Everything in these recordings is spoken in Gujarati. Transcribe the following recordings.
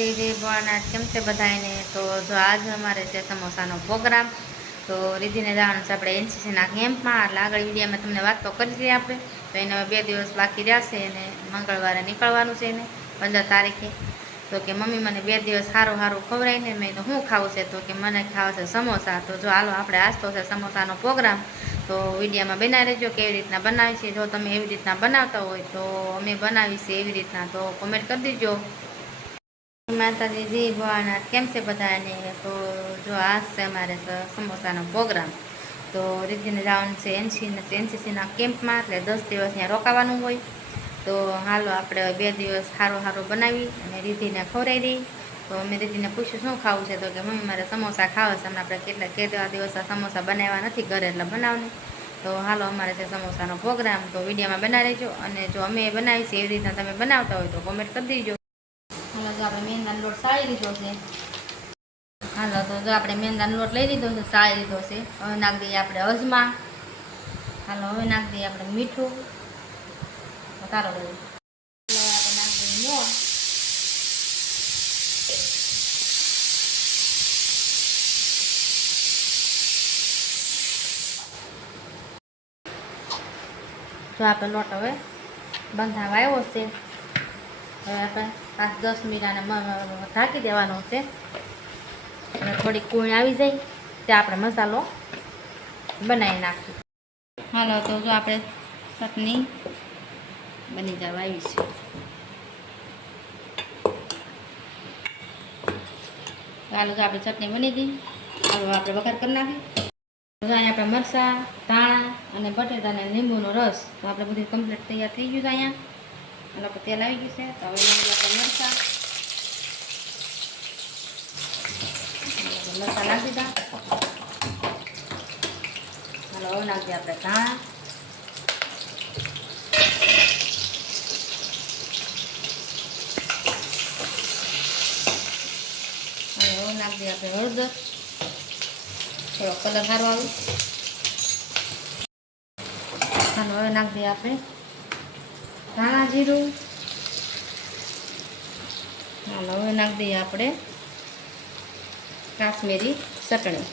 જય ભોળાનાથ કેમ છે બધાને તો જો આજ અમારે છે સમોસાનો પ્રોગ્રામ. તો રીધિને જવાનું છે આપણે એનસીસીના કેમ્પમાં. એટલે આગળ વિડીયામાં તમને વાત તો કરી હતી આપણે. તો એને બે દિવસ બાકી રહેશે અને મંગળવારે નીકળવાનું છે એને, પંદર તારીખે. તો કે મમ્મી મને બે દિવસ સારું સારું ખવડાવીને મેં તો શું ખાવું છે? તો કે, મને ખાવા છે સમોસા. તો જો હાલો આપણે આજ છે સમોસાનો પ્રોગ્રામ. તો વિડીયામાં બનાવી રહેજો કેવી રીતના બનાવી છે. જો તમે એવી રીતના બનાવતા હોય તો અમે બનાવી છે એવી રીતના. તો કોમેન્ટ કરી દીજો. માતાજી જી ભવાનાથ કેમ છે બધાને તો જો આ છે અમારે સમોસાનો પ્રોગ્રામ તો રીતિને જવાનું છે એનસીના એનસીસીના કેમ્પમાં એટલે દસ દિવસ ત્યાં રોકાવાનું હોય તો હાલો આપણે બે દિવસ સારો સારો બનાવી અને રીતિને ખવડાવી દઈ તો અમે રીતિને પૂછ્યું શું ખાવું છે તો કે મમ્મી મારે સમોસા ખાવા છે આપણે કેટલા કેટલા દિવસ સમોસા બનાવ્યા નથી ઘરે એટલે બનાવને. તો હાલો અમારે છે સમોસાનો પ્રોગ્રામ, તો વિડીયોમાં બનાવી લેજો, અને જો અમે બનાવી છે, એવી રીતના તમે બનાવતા હોય તો કોમેન્ટ કરી દેજો. મેંદાનો લોટ સાળી લીધો છે. હાલો, તો જો આપણે મેંદાનો લોટ લઈ લીધો છે, સાળી લીધો છે. હવે નાખી દઈએ આપણે અજમા. હાલો, હવે નાખી દઈએ આપણે મીઠું. તારો લઈએ જો આપણે લોટ હવે બંધાવા આવ્યો છે. હવે આપણે પાંચ દસ મિનિટાને ઢાંકી દેવાનો છે. અને થોડી કૂણ આવી જાય તે આપણે મસાલો બનાવી નાખીએ. હાલો, તો જો આપણે ચટણી બની જવા આવી છે. હાલો તો આપણી ચટણી બની ગઈ. હવે આપણે વઘાર કરી નાખીએ. અહીંયા આપણે મરચાં, ધાણા અને બટેટા અને લીંબુનો રસ, તો આપણે બધું કમ્પ્લીટ તૈયાર થઈ ગયું છે અહીંયા. અને આપણે તેલ આવી ગયું છે તો હવે નાખીએ આપણે મરચાં મરચાં નાખી દીધા હાલો હવે નાખીએ આપણે ધાણા અને હવે નાખી દઈએ આપણે હળદર થોડો કલર સારો આવે ચાલો હવે નાખી દઈએ આપણે ધાણા જીરું ચાલો હવે નાખી દઈએ આપણે કાશ્મીરી ચટણી.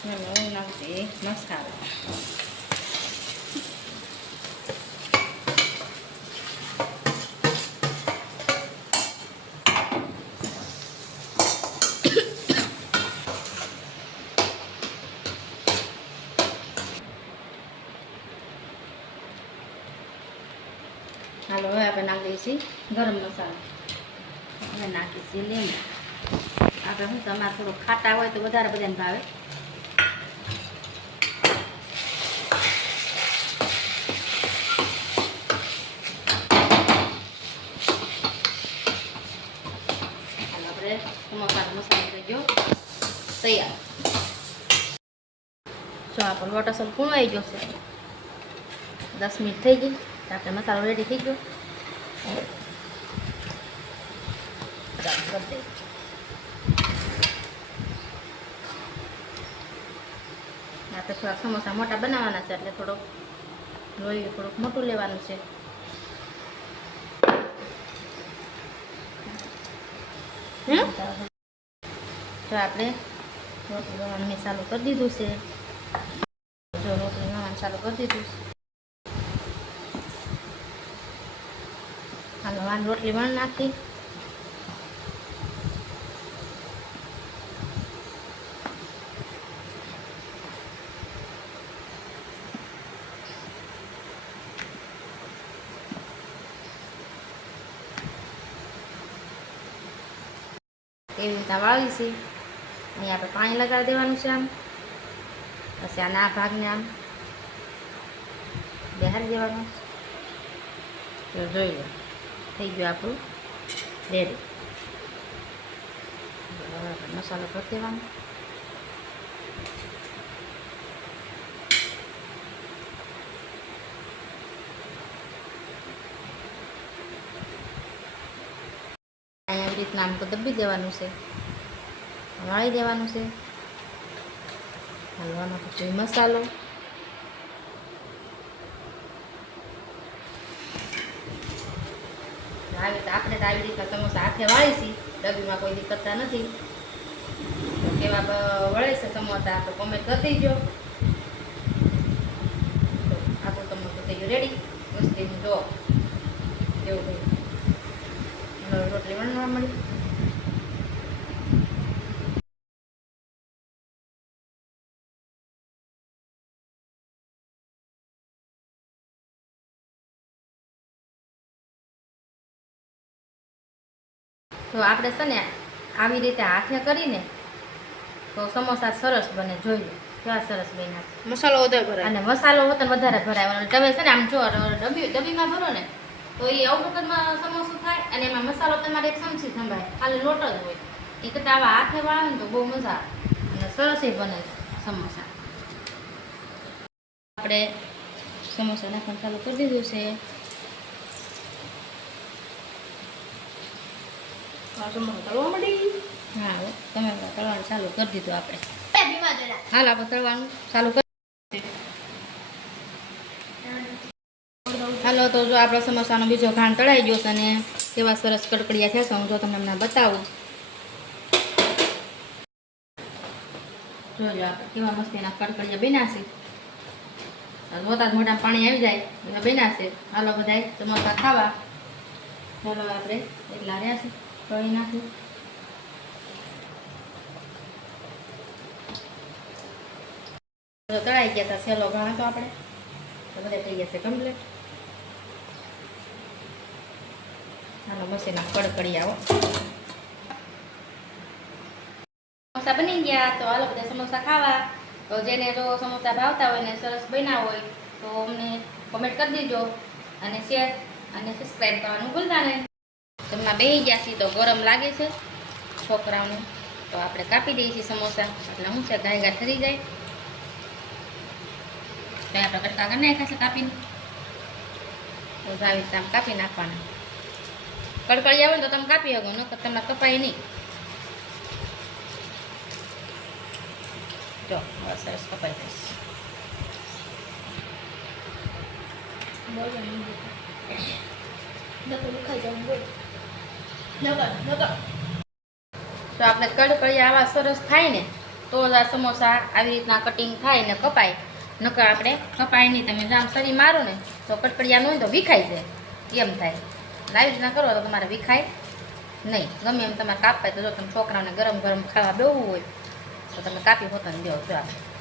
ચાલો હવે નાખી દઈએ મસાલા. હાલો હવે આપણે નાખી દઈએ છીએ ગરમ મસાલો હવે નાખીએ છીએ લીંબુ આપણે શું તમારે થોડું ખાટા હોય તો વધારે બધાને ભાવે હાલો આપણે સમોસાનો મસાલો થઈ ગયો તૈયાર જો આપણો લોટ અસલ કૂણવાઈ ગયો છે દસ મિનિટ થઈ ગઈ તો આપણે મસાલો રેડી થઈ ગયો આપણે થોડાક સમોસા મોટા બનાવવાના છે એટલે થોડોક લોહી થોડુંક મોટું લેવાનું છે? તો આપણે રોટલી બનાવવાનું મેં ચાલુ કરી દીધું છે જો રોટલી બનાવવાનું ચાલુ કરી દીધું છે હાલો વાન રોટલી વણ નાખી. એવી રીતના વાળી છે. અહીંયા આપણે પાણી લગાડી દેવાનું છે આમ. પછી આના આ ભાગને આમ બહાર દેવાનું. જોઈ લો. થઈ ગયું આપણું રેડી બરાબર, મસાલો કરી દેવાનો. આવી રીતના આમ તો દબી દેવાનું છે. વાળી દેવાનું છે. હલવાનો પછી મસાલો. આવી રીતે આપણે તો આવી રીતના સમોસા હાથે વાળી છીએ ડબ્બીમાં કોઈ દિક્કતતા નથી. તો કેવા વળે છે સમોસા, તો કોમેન્ટ કરી દેજો. તો આપણું સમોસું થઈ ગયું રેડી મસ્તીનું જો. એવું રોટલી વણવા મળી. તો આપણે છે ને આવી રીતે હાથે કરીને તો સમોસા સરસ બને જોઈ લો કેવા સરસ બન્યા મસાલો વધારે ભરાય. અને મસાલો વતન વધારે ભરાય. અને તમે છે ને આમ જો ડબ્બી ડબ્બીમાં ભરો ને તો એ અવગતમાં સમોસું થાય અને એમાં મસાલો તમારે એક ચમચી સંભાય ખાલી લોટ જ હોય. એ કરતાં આવા હાથે વાળે ને તો બહુ મજા આવે. અને સરસ એ બને સમોસા. આપણે સમોસા પણ ચાલુ કરી દીધું છે આ સમોસા તળવાનું ચાલુ કરી દીધું આપણે તળવાનું હાલો, તો જો આપણો સમોસાનો બીજો ઘાણ તળાઈ ગયો છે અને કેવા સરસ કડકડિયા થયા છે હું જો તમને હમણાં બતાવું. જોજો આપણે કેવા મસ્ત એના કડકડિયા બનાશે જોતા જ મોટા પાણી આવી જાય એવા બનાશે હાલો બધાય સમોસા ખાવા ચાલો આપણે. એટલા રહ્યા છે તળી નાખીએ તો તળાઈ ગયા હતા સેલો ઘણા તો આપણે. બધા થઈ ગયા છે કમ્પ્લીટ આનો મશીન કડકડી આવો. સમોસા બની ગયા, તો હાલો બધા સમોસા ખાવા. તો જેને જો સમોસા ભાવતા હોય ને સરસ બન્યા હોય, તો અમને કોમેન્ટ કરી દેજો અને શેર અને સબસ્ક્રાઈબ કરવાનું ભૂલતા નહીં. તમને બેસી ગયા છીએ તો ગરમ લાગે છે છોકરાઓને, તો આપણે કાપી દઈએ છીએ સમોસા. એટલે શું છે ગાય ગાય ઠરી જાય. તો આપણે કટકા કરી નાખ્યા છે કાપીને. તો રીતે આમ કાપી નાખવાના. કડકડી આવે ને તો તમે કાપી શકો, નકર તમને કપાય નહીં. જો સરસ કપાઈ જશે તો આપણે કડકડિયા આવા સરસ થાય ને, તો જ આ સમોસા આવી રીતના કટિંગ થાય ને કપાય. નકર આપણે કપાય નહીં, તમે જામ સરી મારો ને, તો કડકડિયા નહીં તો વિખાઈ જાય. એમ થાય. આવી રીતના કરો તો તમારે વિખાય નહીં. ગમે એમ તમારે કાપાય તો જો તમે છોકરાઓને ગરમ ગરમ ખાવા બેવું હોય, તો તમે કાપી પોતાને દો જો આપણે